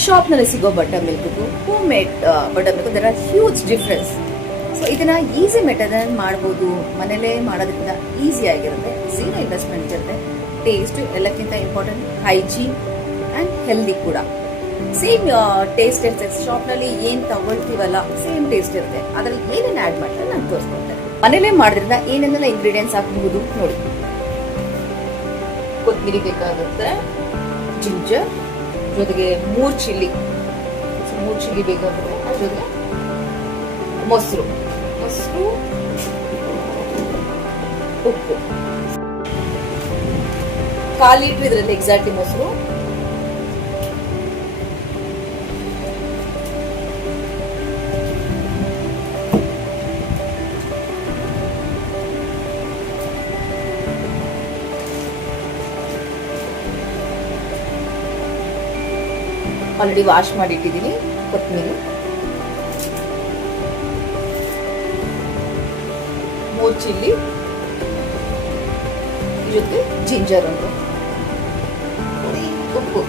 ಶಾಪ್ನಲ್ಲಿ ಸಿಗೋ ಬಟರ್ ಮಿಲ್ಕ್ಗೂ homemade buttermilk there are huge difference. So ಇದನ್ನ ಈಸಿ ಮೆಥಡ್ ಮಾಡ್ಬೋದು, ಮನೇಲೇ ಮಾಡೋದ್ರಿಂದ ಈಸಿ ಆಗಿರುತ್ತೆ, ಝೀರೋ ಇನ್ವೆಸ್ಟ್ಮೆಂಟ್ ಇರುತ್ತೆ, ಟೇಸ್ಟ್ ಎಲ್ಲಕ್ಕಿಂತ ಇಂಪಾರ್ಟೆಂಟ್ ಹೈಜೀನ್ ಆ್ಯಂಡ್ ಹೆಲ್ದಿ ಕೂಡ. ಸೇಮ್ ಟೇಸ್ಟ್ ಇರುತ್ತೆ, ಶಾಪ್ನಲ್ಲಿ ಏನು ತಗೊಳ್ತೀವಲ್ಲ ಸೇಮ್ ಟೇಸ್ಟ್ ಇರುತ್ತೆ. ಅದ್ರಲ್ಲಿ ಏನೇನು ಆ್ಯಡ್ ಮಾಡ್ತಾರೆ ನಾನು ತೋರಿಸ್ಕೊಡ್ತೇನೆ. ಮನೇಲೇ ಮಾಡೋದ್ರಿಂದ ಏನೇನೆಲ್ಲ ಇಂಗ್ರೀಡಿಯೆಂಟ್ಸ್ ಹಾಕಬಹುದು ನೋಡಿ. ಕೊತ್ತಂಬರಿ ಬೇಕಾಗುತ್ತೆ, ಜಿಂಜರ್, ಜೊತೆಗೆ 3 ಚಿಲ್ಲಿ ಬೇಕಾಗುತ್ತೆ, ಅದ್ರ ಜೊತೆಗೆ ಮೊಸರು, ಉಪ್ಪು, 1/4 ಲೀಟರ್ ಇದರಲ್ಲಿ ಎಕ್ಸಾಕ್ಟ್ಲಿ ಮೊಸರು, ಆಲ್ರೆಡಿ ವಾಶ್ ಮಾಡಿ ಇಟ್ಟಿದ್ದೀನಿ, ಕೊತ್ತಂಬರಿ, 3 ಚಿಲ್ಲಿ, ಜೊತೆ ಜಿಂಜರ್ ಒಂದು, ಉಪ್ಪು,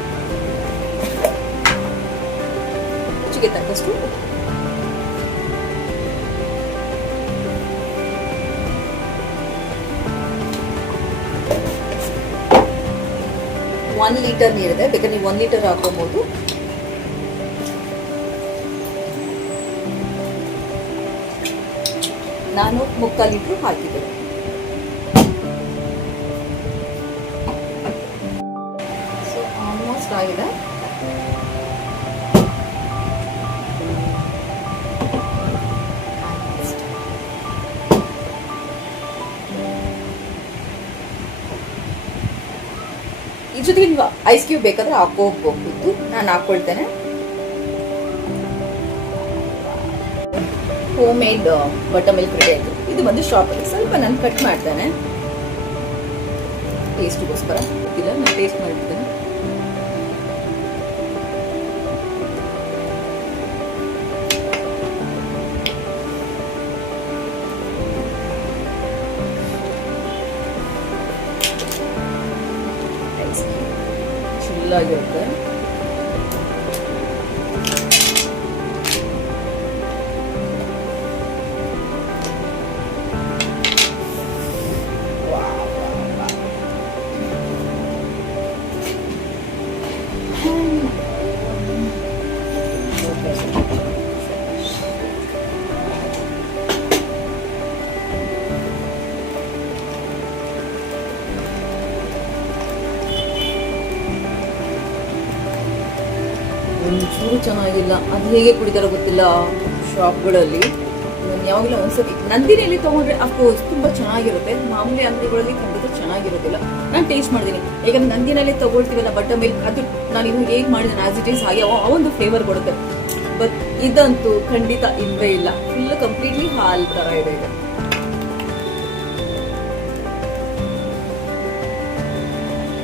ರುಚಿಗೆ ತಕ್ಕಷ್ಟು ಉಪ್ಪು. ಒನ್ ಲೀಟರ್ ನೀರಿದೆ, ಬೇಕಾದ್ರೆ ನೀವು 1 ಲೀಟರ್ ಹಾಕೋಬಹುದು. ನಾನು 3/4 ಲೀಟರ್ ಹಾಕಿದ್ದೆ. ಸೊ ಆಲ್ಮೋಸ್ಟ್ ಆಗಿದೆ. ಈ ಜೊತೆಗೆ ನೀವು ಐಸ್ ಕ್ಯೂಬ್ ಬೇಕಾದ್ರೆ ಹಾಕೋಬಹುದು, ನಾನು ಹಾಕೊಳ್ತೇನೆ. Homemade buttermilk ready ಆಯಿತು. ಇದು ಬಂದು ಶಾಪಲ್ಲಿ ಸ್ವಲ್ಪ ನಾನು ಕಟ್ ಮಾಡ್ತೇನೆ ಟೇಸ್ಟ್ಗೋಸ್ಕರ. ಗೊತ್ತಿಲ್ಲ, ನಾನು ಟೇಸ್ಟ್ ಮಾಡಿರ್ತೇನೆ. ಚಿಲ್ಲಾಗಿರುತ್ತೆ. ಒಂಚೂರು ಚೆನ್ನಾಗಿಲ್ಲ. ಅದು ಹೇಗೆ ಕುಡಿತಾರೋ ಗೊತ್ತಿಲ್ಲ ಶಾಪ್ಗಳಲ್ಲಿ. ಯಾವಾಗಲೂ ಒಂದ್ಸತಿ ನಂದಿನಿಯಲ್ಲಿ ತಗೊಂಡ್ರೆ ಅಫ್ಕೋರ್ಸ್ ತುಂಬಾ ಚೆನ್ನಾಗಿರುತ್ತೆ, ಮಾಮೂಲಿ ಅಂಗಡಿಗಳಲ್ಲಿ ಖಂಡಿತ ಚೆನ್ನಾಗಿರೋದಿಲ್ಲ. ನಾನು ಟೇಸ್ಟ್ ಮಾಡಿದ್ದೀನಿ, ಯಾಕಂದ್ರೆ ನಂದಿನಲ್ಲಿ ತಗೊಳ್ತೀವಲ್ಲ ಬಟರ್ ಮಿಲ್ಕ್, ಅದು ನಾನು ಇನ್ನು ಹೇಗೆ ಮಾಡಿದ್ದೇನೆ ಆಸ್ ಇಟ್ ಈಸ್ ಹಾಗೆ ಆ ಒಂದು ಫ್ಲೇವರ್ ಕೊಡುತ್ತೆ. ಬಟ್ ಇದಂತೂ ಖಂಡಿತ ಇಲ್ವೇ ಇಲ್ಲ, ಫುಲ್ ಕಂಪ್ಲೀಟ್ಲಿ ಹಾಲ್ ತರ ಇದೆ.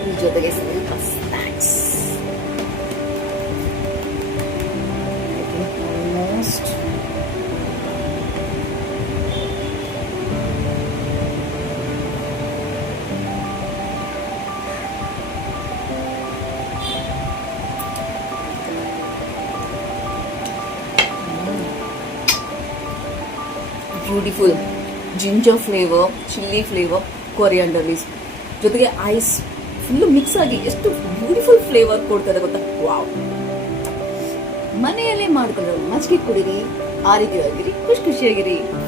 ಈ ಜೊತೆಗೆ ಸ್ವಲ್ಪ snacks. Beautiful ginger flavour, chilli flavour, coriander leaves ಜೊತೆಗೆ ಐಸ್ ಫುಲ್ ಮಿಕ್ಸ್ ಆಗಿ ಎಷ್ಟು ಬ್ಯೂಟಿಫುಲ್ ಫ್ಲೇವರ್ ಕೊಡ್ತಾರೆ ಗೊತ್ತಾ. ವಾವ್! ಮನೆಯಲ್ಲೇ ಮಾಡ್ಕೊಂಡ್ರೆ ಮಜ್ಜಿಗೆ ಕುಡೀರಿ, ಆರೋಗ್ಯವಾಗಿರಿ, ಖುಷಿಯಾಗಿರಿ.